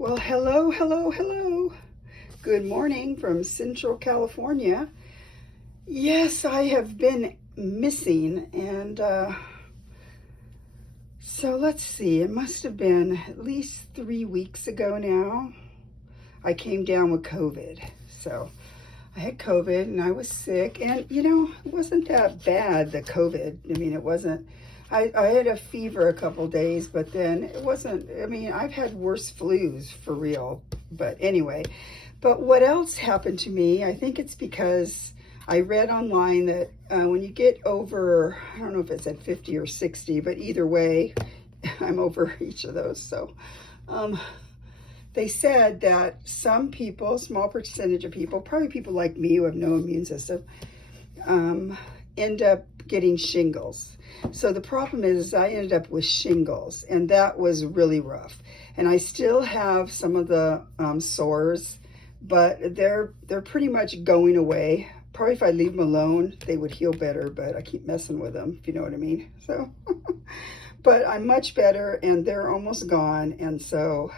Well, hello, hello, hello. Good morning from Central California. Yes, I have been missing, and so let's see, it must have been at least 3 weeks ago now. I came down with COVID. So I had COVID and I was sick, and it wasn't that bad, the COVID. I mean, it wasn't. I had a fever a couple days, but then it wasn't. I mean, I've had worse flus for real. But anyway, but what else happened to me? I think it's because I read online that when you get over, I don't know if it said 50 or 60, but either way, I'm over each of those. So they said that some people, small percentage of people, probably people like me who have no immune system, end up getting shingles. So the problem is I ended up with shingles, and that was really rough. And I still have some of the sores, but they're pretty much going away. Probably if I leave them alone, they would heal better, but I keep messing with them, if you know what I mean. So, but I'm much better, and they're almost gone, and so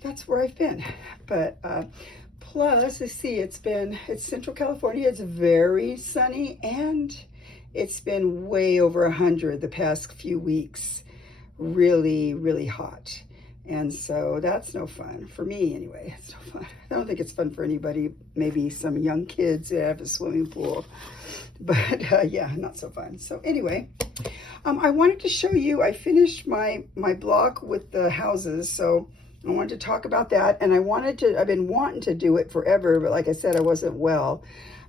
that's where I've been. But plus, let's see, it's Central California. It's very sunny, and it's been way over 100 the past few weeks. Really, really hot. And so that's no fun for me anyway. It's no fun. I don't think it's fun for anybody. Maybe some young kids that have a swimming pool. But yeah, not so fun. So anyway, I wanted to show you, I finished my block with the houses. So I wanted to talk about that. And I've been wanting to do it forever, but like I said, I wasn't well.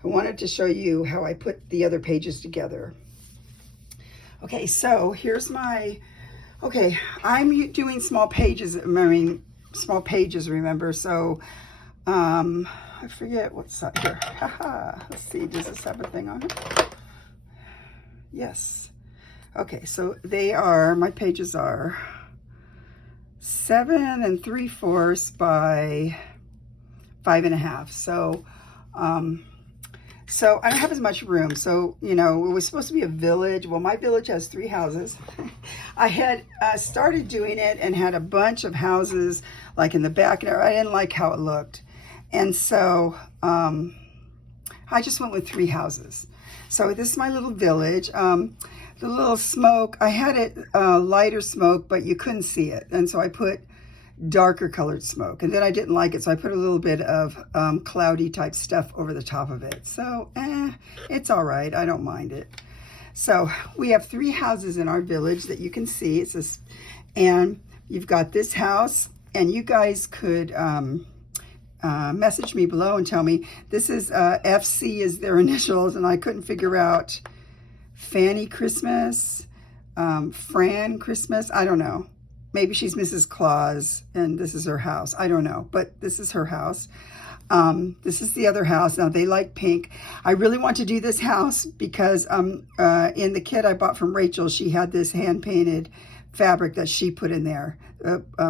I wanted to show you how I put the other pages together. Okay, so here's I'm doing small pages, remember? So, I forget what's up here. Let's see, does this have a thing on it? Yes. Okay, so my pages are 7 3/4 by 5.5. So I don't have as much room. So, it was supposed to be a village. Well, my village has 3 houses. I had started doing it and had a bunch of houses like in the back. I didn't like how it looked. And so I just went with 3 houses. So this is my little village. The little smoke, I had it lighter smoke, but you couldn't see it. And so I put darker colored smoke, and then I didn't like it, so I put a little bit of cloudy type stuff over the top of it. So it's all right, I don't mind it. So we have 3 houses in our village that you can see. And you've got this house, and you guys could message me below and tell me. This is FC is their initials, and I couldn't figure out Fanny Christmas, Fran Christmas, I don't know. Maybe she's Mrs. Claus and this is her house. I don't know, but this is her house. This is the other house. Now, they like pink. I really want to do this house because in the kit I bought from Rachel, she had this hand-painted fabric that she put in there,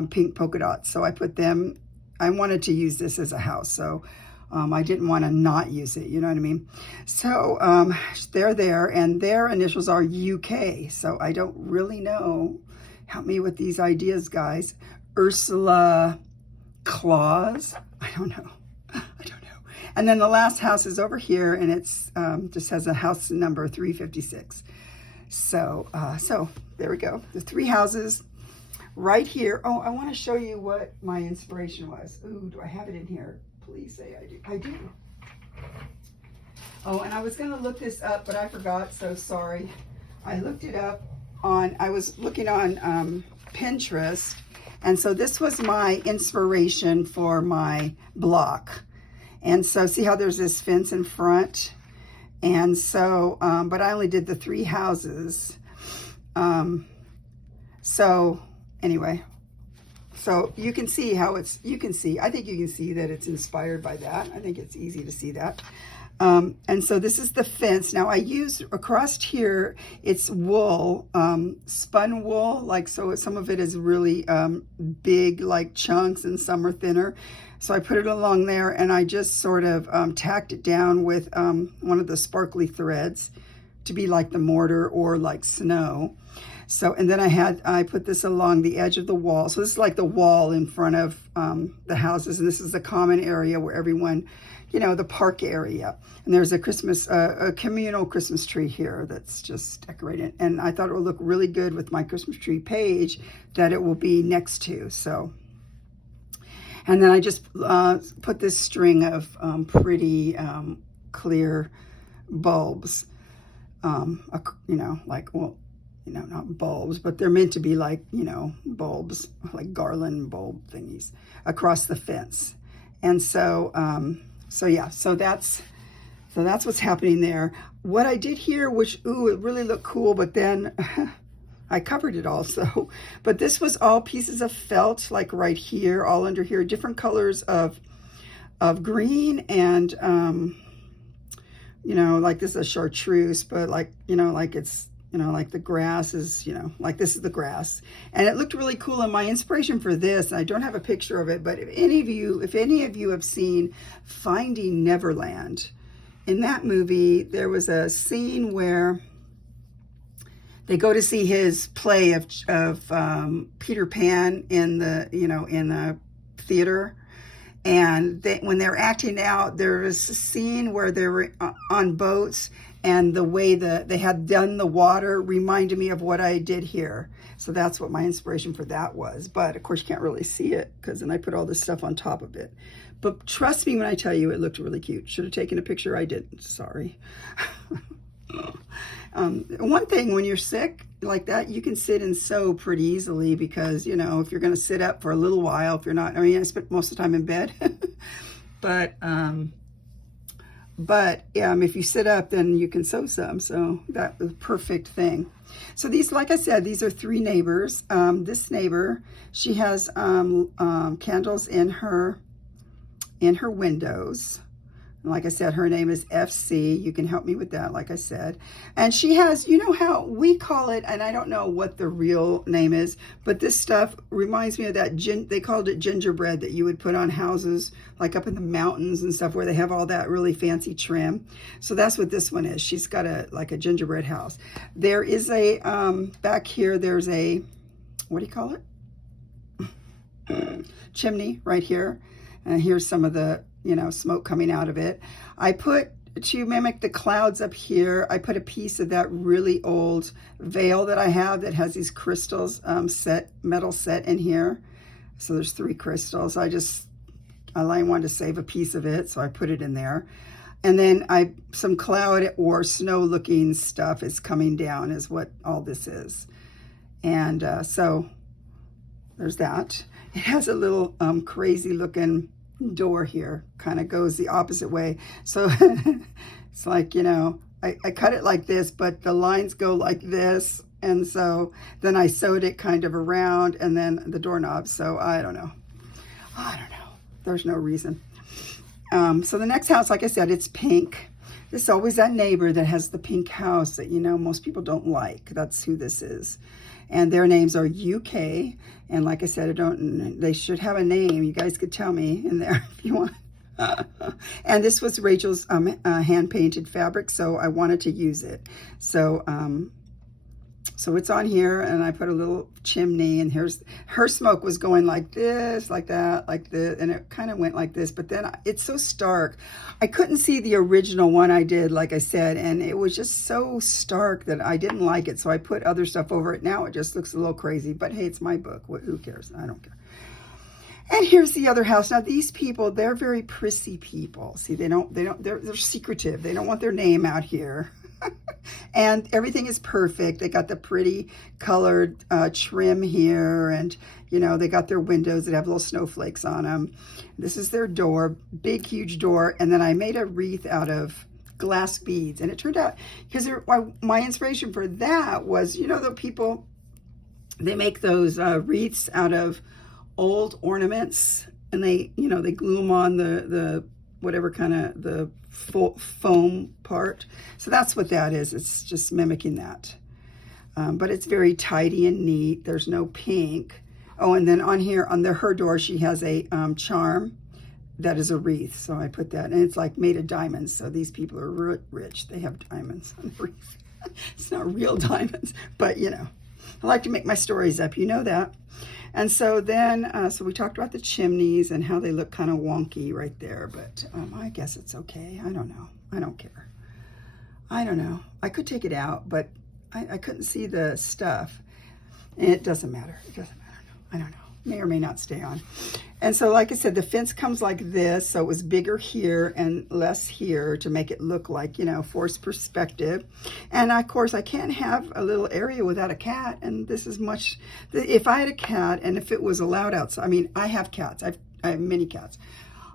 pink polka dots. So I put them. I wanted to use this as a house, so I didn't want to not use it, you know what I mean? So they're there, and their initials are UK, so I don't really know. Help me with these ideas, guys. Ursula Claus. I don't know. And then the last house is over here, and it's just has a house number 356. So there we go. The 3 houses right here. Oh, I want to show you what my inspiration was. Ooh, do I have it in here? Please say I do. I do. Oh, and I was going to look this up, but I forgot, so sorry. I looked it up. I was looking on Pinterest, and so this was my inspiration for my block. And so see how there's this fence in front, and so but I only did the 3 houses. So anyway, so you can see how I think you can see that it's inspired by that. I think it's easy to see that. And so this is the fence. Now I used across here, it's wool, spun wool, like, so some of it is really big, like chunks, and some are thinner. So I put it along there, and I just sort of tacked it down with one of the sparkly threads to be like the mortar or like snow. So, and then I put this along the edge of the wall. So this is like the wall in front of the houses. And this is the common area where everyone, you know, the park area. And there's a a communal Christmas tree here that's just decorated. And I thought it would look really good with my Christmas tree page that it will be next to. So, and then I just put this string of pretty clear bulbs, you know, like, well, you know, not bulbs, but they're meant to be like, you know, bulbs, like garland bulb thingies across the fence. And so, yeah, so that's what's happening there. What I did here, which, ooh, it really looked cool, but then I covered it also. But this was all pieces of felt, like right here, all under here, different colors of green and, you know, like this is a chartreuse, but like, you know, like it's, you know, like the grass is, you know, like this is the grass. And it looked really cool. And my inspiration for this, I don't have a picture of it, but if any of you have seen Finding Neverland, in that movie, there was a scene where they go to see his play of Peter Pan in the, you know, in the theater. And when they're acting out, there was a scene where they were on boats, and the way they had done the water reminded me of what I did here. So that's what my inspiration for that was. But of course, you can't really see it because then I put all this stuff on top of it. But trust me when I tell you, it looked really cute. Should have taken a picture. I didn't. Sorry. One thing, when you're sick like that, you can sit and sew pretty easily because, you know, if you're going to sit up for a little while, if you're not, I mean, I spent most of the time in bed, but if you sit up, then you can sew some. So that was a perfect thing. So these, like I said, these are 3 neighbors. This neighbor, she has candles in her windows. Like I said, her name is FC. You can help me with that, like I said. And she has, you know how we call it, and I don't know what the real name is, but this stuff reminds me of that, they called it gingerbread that you would put on houses, like up in the mountains and stuff where they have all that really fancy trim. So that's what this one is. She's got like a gingerbread house. There is a, back here, there's a, what do you call it? Chimney right here. And here's some of the, you know, smoke coming out of it. I put, to mimic the clouds up here, I put a piece of that really old veil that I have that has these crystals metal set in here. So there's 3 crystals. I wanted to save a piece of it, so I put it in there. And then some cloud or snow looking stuff is coming down is what all this is. And so there's that. It has a little crazy looking door here, kind of goes the opposite way. So it's like, you know, I cut it like this, but the lines go like this. And so then I sewed it kind of around, and then the doorknob. So I don't know. There's no reason. So the next house, like I said, it's pink. There's always that neighbor that has the pink house that, you know, most people don't like. That's who this is. And their names are UK. And like I said, they should have a name. You guys could tell me in there if you want. And this was Rachel's hand-painted fabric, so I wanted to use it. So it's on here, and I put a little chimney, and her smoke was going like this, like that, like this, and it kind of went like this, but then it's so stark. I couldn't see the original one I did, like I said, and it was just so stark that I didn't like it, so I put other stuff over it. Now it just looks a little crazy, but hey, it's my book. Who cares? I don't care. And here's the other house. Now these people, they're very prissy people. See, they're secretive. They don't want their name out here. And everything is perfect. They got the pretty colored trim here, and you know, they got their windows that have little snowflakes on them. This is their door, big huge door. And then I made a wreath out of glass beads, and it turned out, because my inspiration for that was, you know, the people, they make those wreaths out of old ornaments, and they, you know, they glue them on the whatever kind of the foam part. So that's what that is. It's just mimicking that. But it's very tidy and neat. There's no pink. Oh, and then on here, on her door, she has a charm that is a wreath. So I put that, and it's like made of diamonds. So these people are rich. They have diamonds on the wreath. It's not real diamonds, but you know. I like to make my stories up, you know that. And so then, so we talked about the chimneys and how they look kind of wonky right there, but I guess it's okay. I don't know. I don't care. I don't know. I could take it out, but I couldn't see the stuff. And it doesn't matter. It doesn't matter. I don't know. May or may not stay on. And so, like I said, the fence comes like this. So it was bigger here and less here to make it look like, you know, forced perspective. And of course, I can't have a little area without a cat. And this is much, if I had a cat and if it was allowed outside, I mean, I have cats. I have many cats.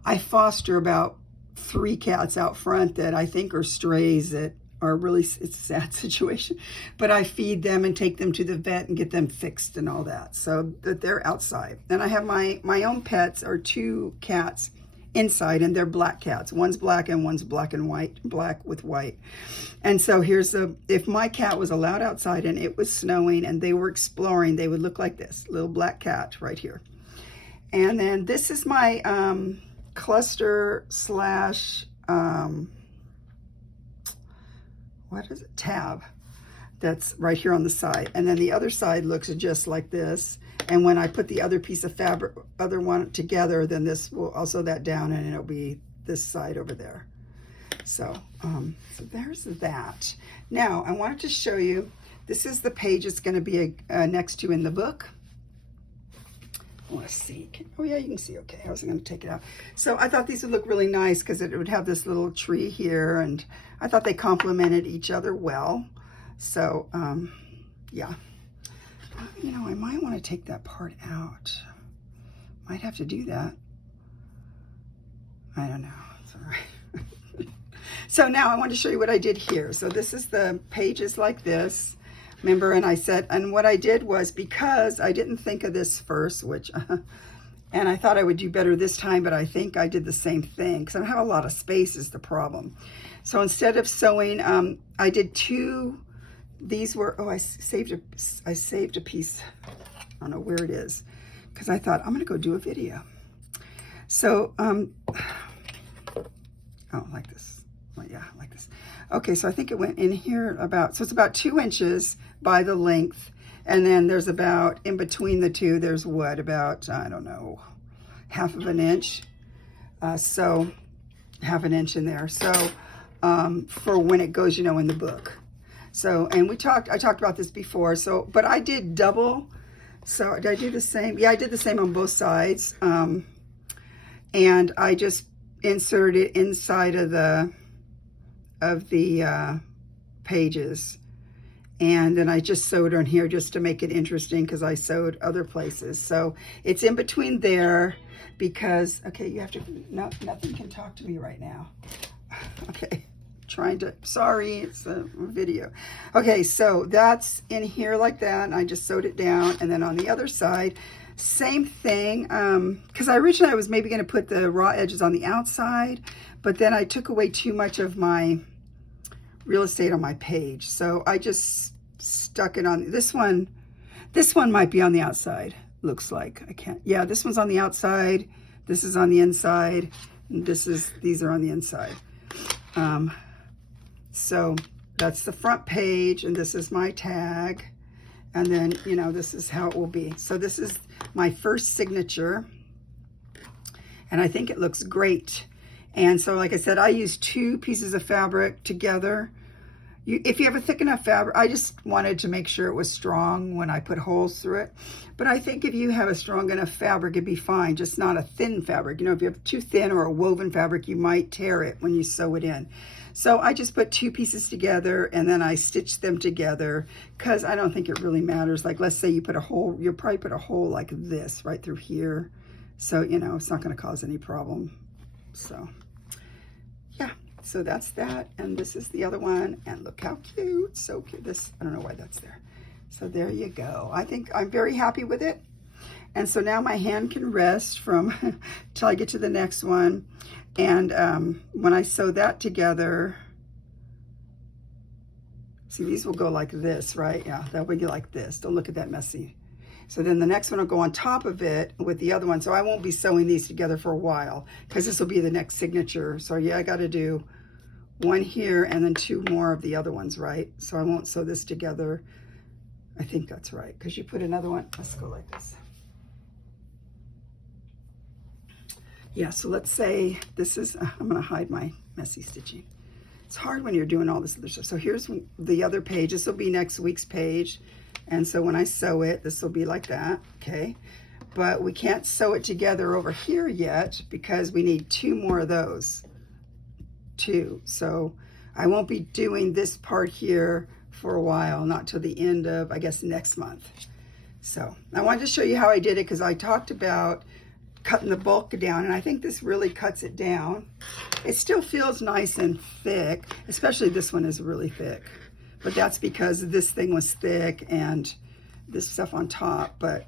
I foster about 3 cats out front that I think are strays that are really, it's a sad situation, but I feed them and take them to the vet and get them fixed and all that, so that they're outside. And I have my own pets are 2 cats inside, and they're black cats. One's black and one's black and white, black with white. And so here's the, if my cat was allowed outside and it was snowing and they were exploring, they would look like this, little black cat right here. And then this is my cluster slash, what is it, tab, that's right here on the side. And then the other side looks just like this. And when I put the other piece of fabric, other one together, then this will, I'll sew that down and it'll be this side over there. So, so there's that. Now I wanted to show you, this is the page it's going to be next to in the book. Let's see. Oh yeah, you can see okay. I wasn't going to take it out. So I thought these would look really nice because it would have this little tree here, and I thought they complemented each other well. So yeah, you know, I might want to take that part out. Might have to do that. I don't know. It's all right. So now I want to show you what I did here. So this is the pages like this. Remember, and I said, and what I did was, because I didn't think of this first, which, and I thought I would do better this time, but I think I did the same thing, because I don't have a lot of space is the problem. So instead of sewing, I did 2, these were, oh, I saved a piece, I don't know where it is, because I thought, I'm going to go do a video. So, oh, like this. Well, yeah, like this. Okay, so I think it went in here about, so it's about 2 inches by the length. And then there's about, in between the 2, there's what, about, I don't know, half of an inch. So half an inch in there. So for when it goes, you know, in the book. So, and I talked about this before. So, but I did double. So did I do the same? Yeah, I did the same on both sides. And I just inserted it inside of the pages, and then I just sewed on here just to make it interesting, because I sewed other places. So it's in between there, because okay, you have to, no, nothing can talk to me right now. Okay, trying to, sorry, it's a video. Okay, so that's in here like that, and I just sewed it down. And then on the other side, same thing, because originally I was maybe going to put the raw edges on the outside, but then I took away too much of my real estate on my page, so I just stuck it on this one. This one might be on the outside, looks like. I can't, yeah, this one's on the outside, this is on the inside, and these are on the inside. So that's the front page, and this is my tag, and then, you know, this is how it will be. So this is my first signature, and I think it looks great. And so, like I said, I used 2 pieces of fabric together. If you have a thick enough fabric, I just wanted to make sure it was strong when I put holes through it. But I think if you have a strong enough fabric, it'd be fine, just not a thin fabric. You know, if you have too thin or a woven fabric, you might tear it when you sew it in. So I just put 2 pieces together, and then I stitched them together, because I don't think it really matters. Like, let's say you put a hole, you'll probably put a hole like this right through here. So, you know, it's not going to cause any problem. So yeah, so that's that, and this is the other one, and look how cute, so cute. This, I don't know why that's there. So there you go. I think I'm very happy with it. And so now my hand can rest from till I get to the next one. And when I sew that together, see, these will go like this, right? Yeah, that would be like this. Don't look at that messy. So then the next one will go on top of it with the other one. So I won't be sewing these together for a while, because this will be the next signature. So yeah, I got to do 1 here and then 2 more of the other ones, right? So I won't sew this together I think that's right, because you put another one. Let's go like this. Yeah, so let's say this is, I'm going to hide my messy stitching. It's hard when you're doing all this other stuff. So here's the other page. This will be next week's page. And so when I sew it, this will be like that, okay? But we can't sew it together over here yet because we need 2 more of those, 2. So I won't be doing this part here for a while, not till the end of, I guess, next month. So I wanted to show you how I did it because I talked about cutting the bulk down, and I think this really cuts it down. It still feels nice and thick, especially this one is really thick, but that's because this thing was thick and this stuff on top. But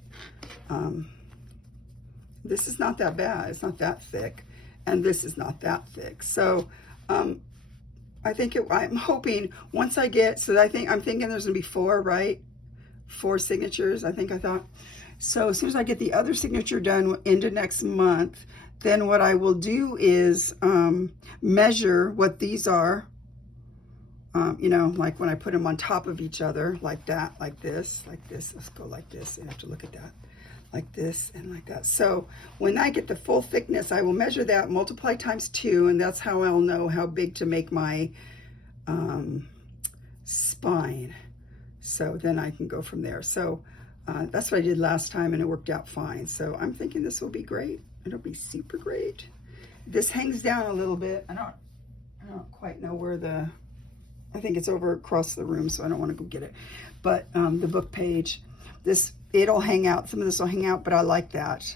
this is not that bad. It's not that thick, and this is not that thick. So I think I'm hoping once I get, so I'm thinking there's gonna be 4, right? 4 signatures, I thought. So as soon as I get the other signature done into next month, then what I will do is measure what these are, you know, like when I put them on top of each other, like that, like this. Let's go like this, and have to look at that, like this and like that. So when I get the full thickness, I will measure that, multiply times 2, and that's how I'll know how big to make my spine. So then I can go from there. So that's what I did last time, and it worked out fine. So I'm thinking this will be great. It'll be super great. This hangs down a little bit. I don't quite know where I think it's over across the room, so I don't want to go get it. But the book page, it'll hang out. Some of this will hang out, but I like that.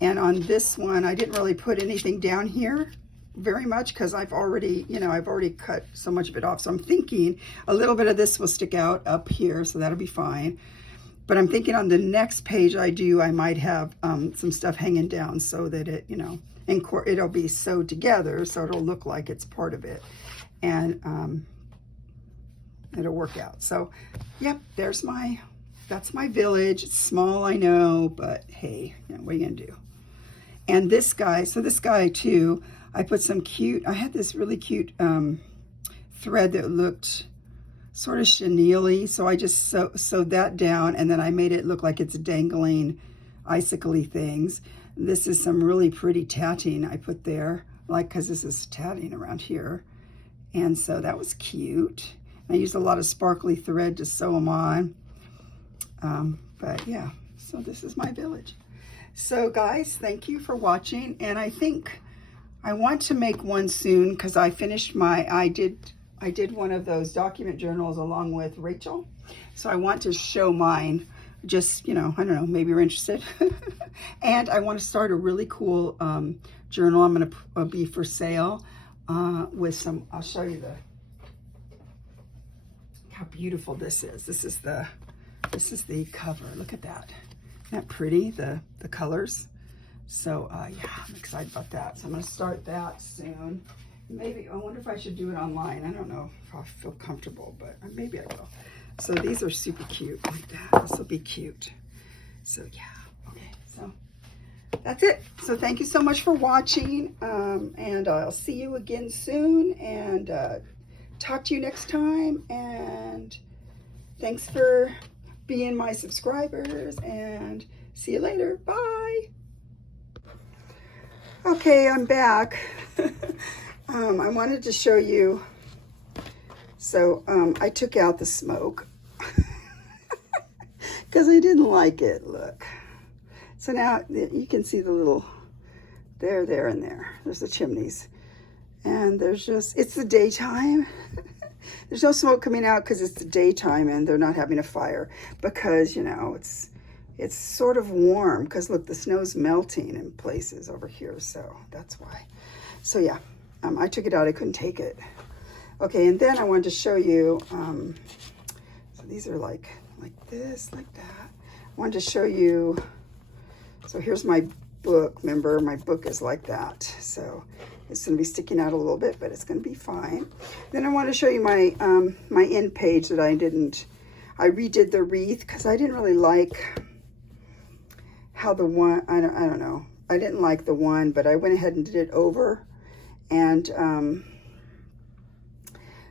And on this one, I didn't really put anything down here very much because I've already cut so much of it off. So I'm thinking a little bit of this will stick out up here, so that'll be fine. But I'm thinking on the next page I might have some stuff hanging down so that it, you know, it'll be sewed together, so it'll look like it's part of it, and it'll work out. So, yep, that's my village. It's small, I know, but hey, you know, what are you gonna do? And this guy, so this guy too, I put some cute, I had this really cute thread that looked sort of chenille-y, so I just sewed that down, and then I made it look like it's dangling icicle-y things. This is some really pretty tatting I put there, like, because this is tatting around here, and so that was cute. I used a lot of sparkly thread to sew them on, but yeah, so this is my village. So guys, thank you for watching, and I think I want to make one soon because I finished I did one of those document journals along with Rachel. So I want to show mine, just, you know, I don't know, maybe you're interested. And I want to start a really cool journal. I'm going to be for sale with some, I'll show you how beautiful this is. This is the cover. Look at that. Isn't that pretty, the colors? So yeah, I'm excited about that. So I'm going to start that soon. Maybe, I wonder if I should do it online. I don't know if I'll feel comfortable, but maybe I will. So these are super cute like that. This will be cute. So yeah, okay, so that's it. So thank you so much for watching, and I'll see you again soon, and talk to you next time, and thanks for being my subscribers, and see you later. Bye. Okay, I'm back. I wanted to show you, so I took out the smoke because I didn't like it, look. So now you can see the little, there, and there. There's the chimneys. And there's just, it's the daytime. There's no smoke coming out because it's the daytime and they're not having a fire because, you know, it's sort of warm because look, the snow's melting in places over here, so that's why. So yeah. I took it out, I couldn't take it. Okay, and then I wanted to show you, so these are like this, like that. I wanted to show you, so here's my book, remember, my book is like that. So it's gonna be sticking out a little bit, but it's gonna be fine. Then I want to show you my, my end page that I redid the wreath because I didn't really like how the one, I don't know. I didn't like the one, but I went ahead and did it over. And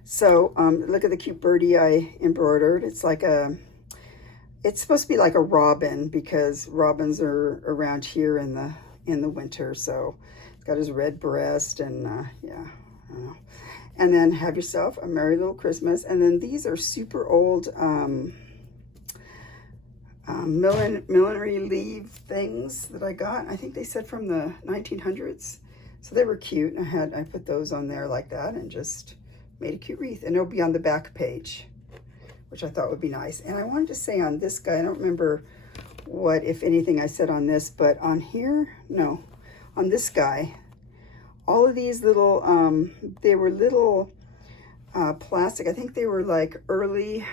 so look at the cute birdie I embroidered. It's like a It's supposed to be like a robin because robins are around here in the winter. So it's got his red breast and yeah, I don't know. And then have yourself a merry little Christmas. And then these are super old millinery leaf things that I got. I think they said from the 1900s. So they were cute. I put those on there like that and just made a cute wreath. And it'll be on the back page, which I thought would be nice. And I wanted to say on this guy, I don't remember what, if anything, I said on this, but on here, no, on this guy, all of these little, they were little plastic. I think they were like early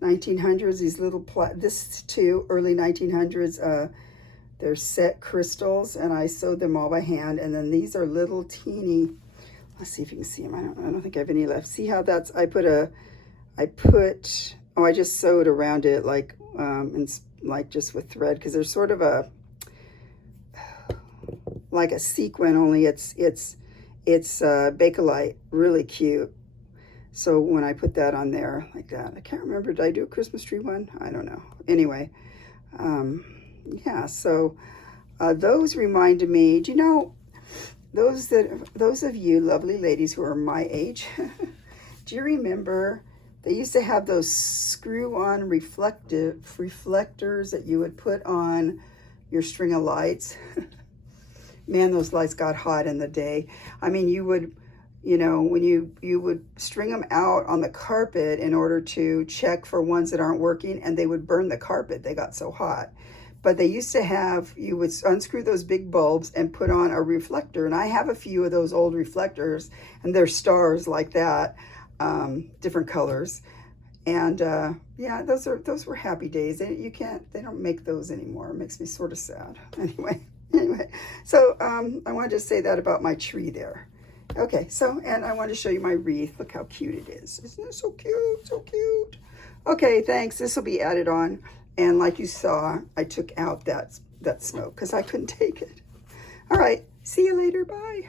1900s, these little, this too, early 1900s, they're set crystals, and I sewed them all by hand. And then these are little teeny, let's see if you can see them. I don't think I have any left. See how that's, I just sewed around it like, like just with thread, because there's sort of like a sequin, only it's Bakelite, really cute. So when I put that on there like that, I can't remember, did I do a Christmas tree one? I don't know. Anyway, yeah, so those reminded me, do you know, those of you lovely ladies who are my age, do you remember they used to have those screw-on reflectors that you would put on your string of lights? Man, those lights got hot in the day. I mean, you would, you know, when you would string them out on the carpet in order to check for ones that aren't working, and they would burn the carpet. They got so hot. But they used to have, you would unscrew those big bulbs and put on a reflector. And I have a few of those old reflectors, and they're stars like that, different colors. And yeah, those were happy days. They don't make those anymore. It makes me sort of sad. Anyway, so I wanted to say that about my tree there. Okay, so, and I wanted to show you my wreath. Look how cute it is. Isn't it so cute? So cute. Okay, thanks. This will be added on. And like you saw, I took out that smoke because I couldn't take it. All right, see you later. Bye.